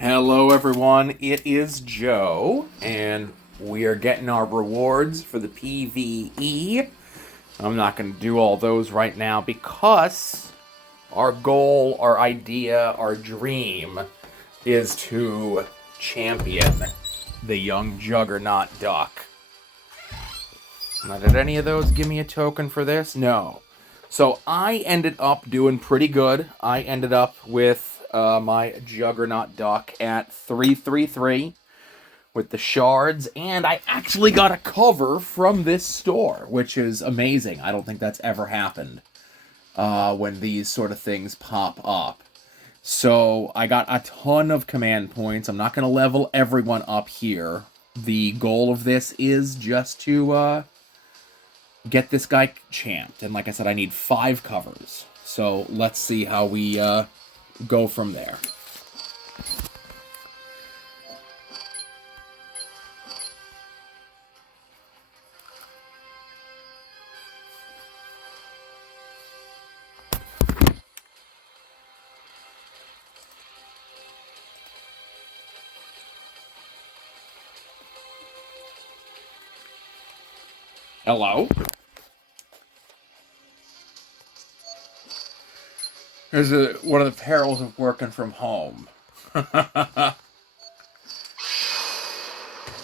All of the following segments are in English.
Hello everyone, it is Joe, and we are getting our rewards for the PvE. I'm not going to do all those right now because our goal, our idea, our dream is to champion the young Juggernaut Duck. Now, did any of those give me a token for this? No. So I ended up doing pretty good. I ended up with my Juggernaut Duck at 333 with the shards, and I actually got a cover from this store, which is amazing. I don't think that's ever happened when these sort of things pop up. So I got a ton of command points. I'm not going to level everyone up here. The goal of this is just to get this guy champed. And like I said, I need 5 covers. So let's see how we go from there. Hello? Here's one of the perils of working from home.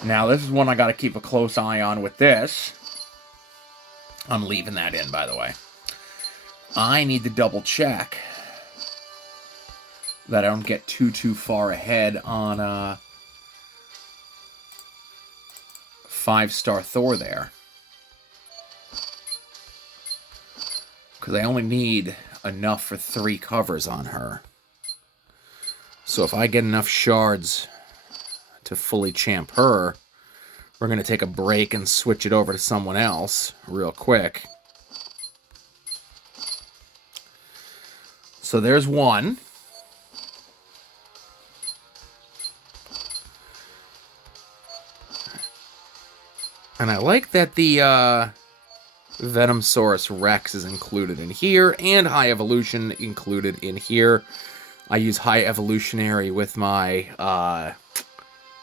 Now, this is one I got to keep a close eye on with this. I'm leaving that in, by the way. I need to double check that I don't get too far ahead on 5-star Thor there. Because I only need enough for 3 covers on her. So if I get enough shards to fully champ her, we're going to take a break and switch it over to someone else real quick. So there's one. And I like that the Venomsaurus Rex is included in here, and High Evolution included in here. I use High Evolutionary with my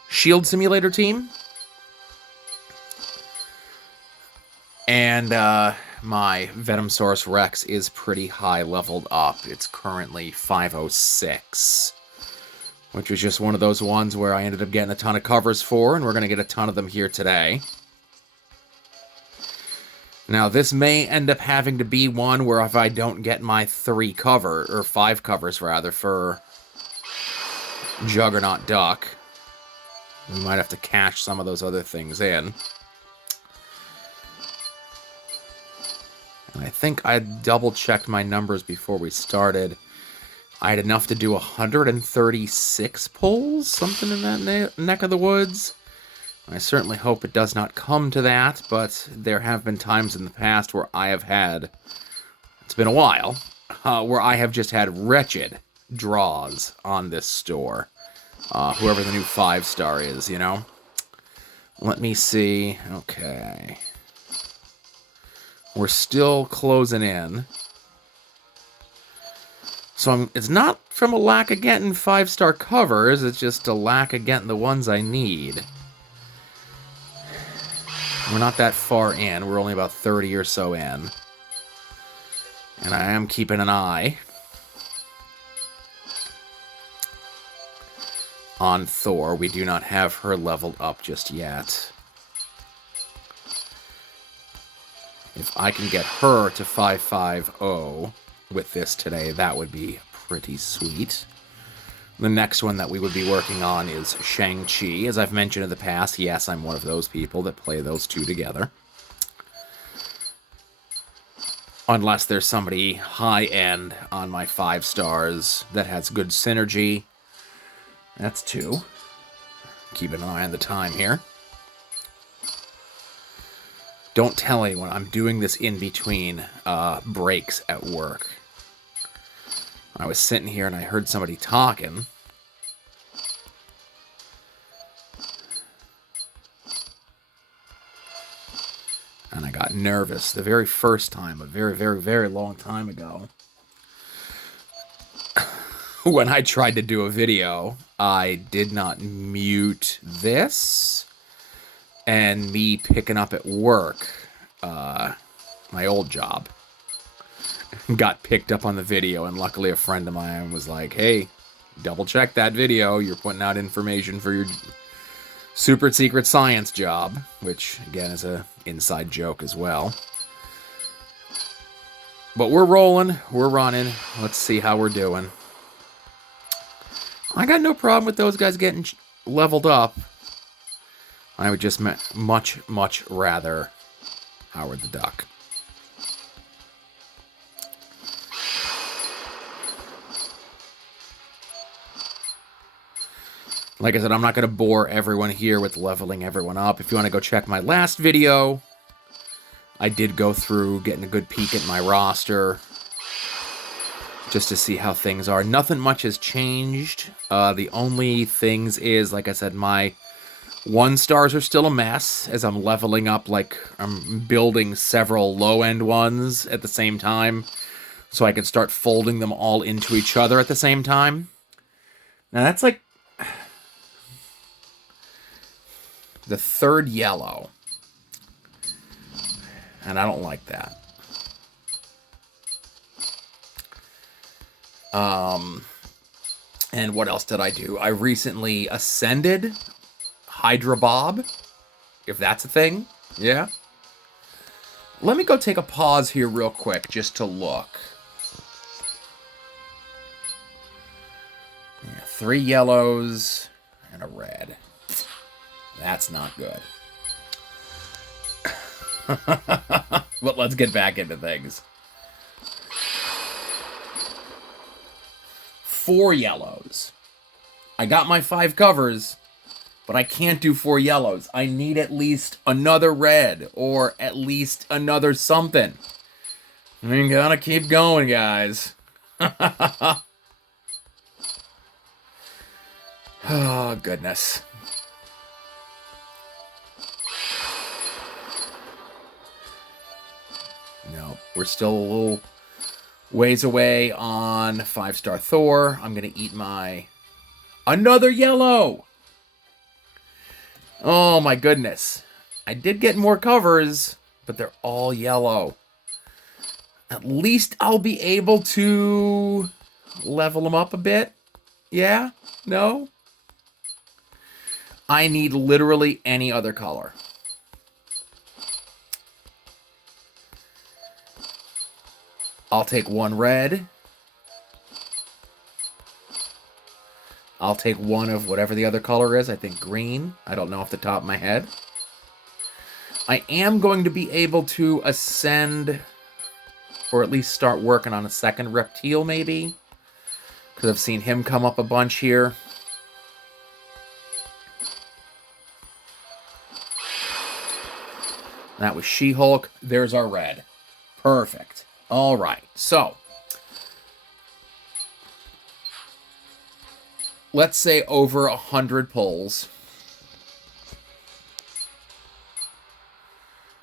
Shield Simulator team. And my Venomsaurus Rex is pretty high leveled up. It's currently 506. Which was just one of those ones where I ended up getting a ton of covers for, and we're going to get a ton of them here today. Now, this may end up having to be one where if I don't get my 5 covers rather, for Juggernaut Duck, we might have to cash some of those other things in. And I think I double-checked my numbers before we started. I had enough to do 136 pulls, something in that neck of the woods. I certainly hope it does not come to that, but there have been times in the past where I have had, it's been a while, where I have just had wretched draws on this store. Whoever the new 5-star is, you know? Let me see. Okay. We're still closing in. So it's not from a lack of getting 5-star covers, it's just a lack of getting the ones I need. We're not that far in. We're only about 30 or so in. And I am keeping an eye on Thor. We do not have her leveled up just yet. If I can get her to 550 with this today, that would be pretty sweet. The next one that we would be working on is Shang-Chi. As I've mentioned in the past, yes, I'm one of those people that play those two together. Unless there's somebody high-end on my 5 stars that has good synergy. That's 2. Keeping an eye on the time here. Don't tell anyone. I'm doing this in between breaks at work. I was sitting here and I heard somebody talking. And I got nervous the very first time, a very, very, very long time ago. when I tried to do a video, I did not mute this, and me picking up at work, my old job, got picked up on the video, and luckily a friend of mine was like, hey, double check that video, you're putting out information for your super secret science job, which again is a inside joke as well. But we're rolling, we're running, let's see how we're doing. I got no problem with those guys getting leveled up. I would just much, much rather Howard the Duck. Like I said, I'm not going to bore everyone here with leveling everyone up. If you want to go check my last video, I did go through getting a good peek at my roster just to see how things are. Nothing much has changed. The only things is, like I said, my 1-stars are still a mess as I'm leveling up, like I'm building several low-end ones at the same time so I can start folding them all into each other at the same time. Now that's like the 3rd yellow, and I don't like that. And what else did I do? I recently ascended Hydra Bob, if that's a thing. Yeah. Let me go take a pause here real quick just to look. Yeah, 3 yellows and a red. That's not good. But let's get back into things. 4 yellows. I got my 5 covers, but I can't do 4 yellows. I need at least another red, or at least another something. We gotta keep going, guys. Oh, goodness. No, we're still a little ways away on 5-star Thor. I'm going to eat my... Another yellow! Oh my goodness. I did get more covers, but they're all yellow. At least I'll be able to level them up a bit. Yeah? No? I need literally any other color. I'll take 1 red. I'll take 1 of whatever the other color is. I think green. I don't know off the top of my head. I am going to be able to ascend, or at least start working on a 2nd reptile, maybe. Because I've seen him come up a bunch here. That was She-Hulk. There's our red. Perfect. All right, so let's say over 100 pulls.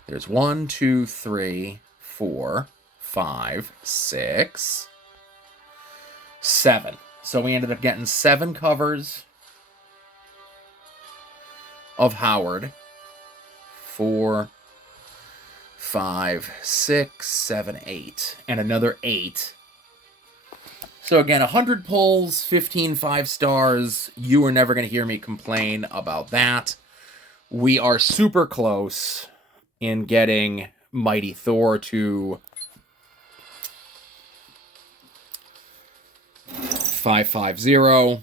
There's 1, 2, 3, 4, 5, 6, 7. So we ended up getting 7 covers of Howard. 4, 5, 6, 7, 8, and another 8. So again, 100 pulls, 15 5-stars. You are never going to hear me complain about that. We are super close in getting Mighty Thor to 550.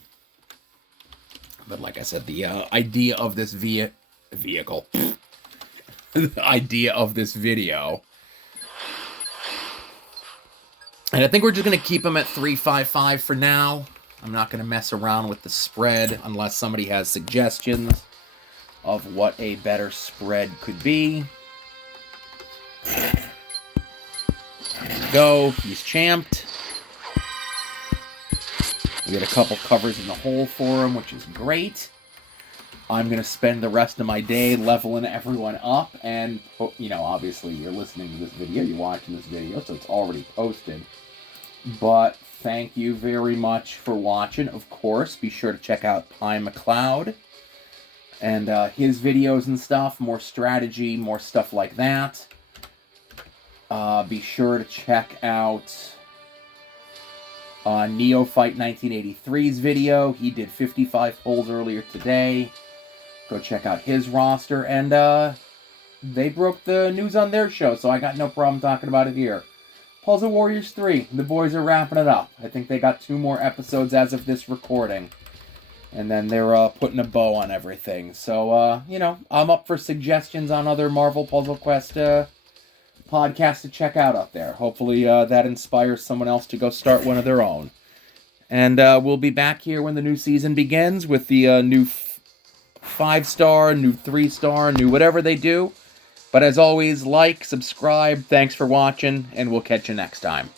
But like I said, the idea of this vehicle... the idea of this video. And I think we're just going to keep them at 355 for now. I'm not going to mess around with the spread unless somebody has suggestions of what a better spread could be. There we go. He's champed. We get a couple covers in the hole for him, which is great. I'm going to spend the rest of my day leveling everyone up, and, you know, obviously you're listening to this video, you're watching this video, so it's already posted. But thank you very much for watching. Of course, be sure to check out Pie McLeod and his videos and stuff. More strategy, more stuff like that. Be sure to check out Neophyte 1983's video. He did 55 polls earlier today. Go check out his roster. And they broke the news on their show, so I got no problem talking about it here. Puzzle Warriors 3. The boys are wrapping it up. I think they got 2 more episodes as of this recording. And then they're putting a bow on everything. So, you know, I'm up for suggestions on other Marvel Puzzle Quest podcasts to check out there. Hopefully that inspires someone else to go start one of their own. And we'll be back here when the new season begins with the new 5-star, new 3-star, new whatever they do. But as always, like, subscribe, thanks for watching, and we'll catch you next time.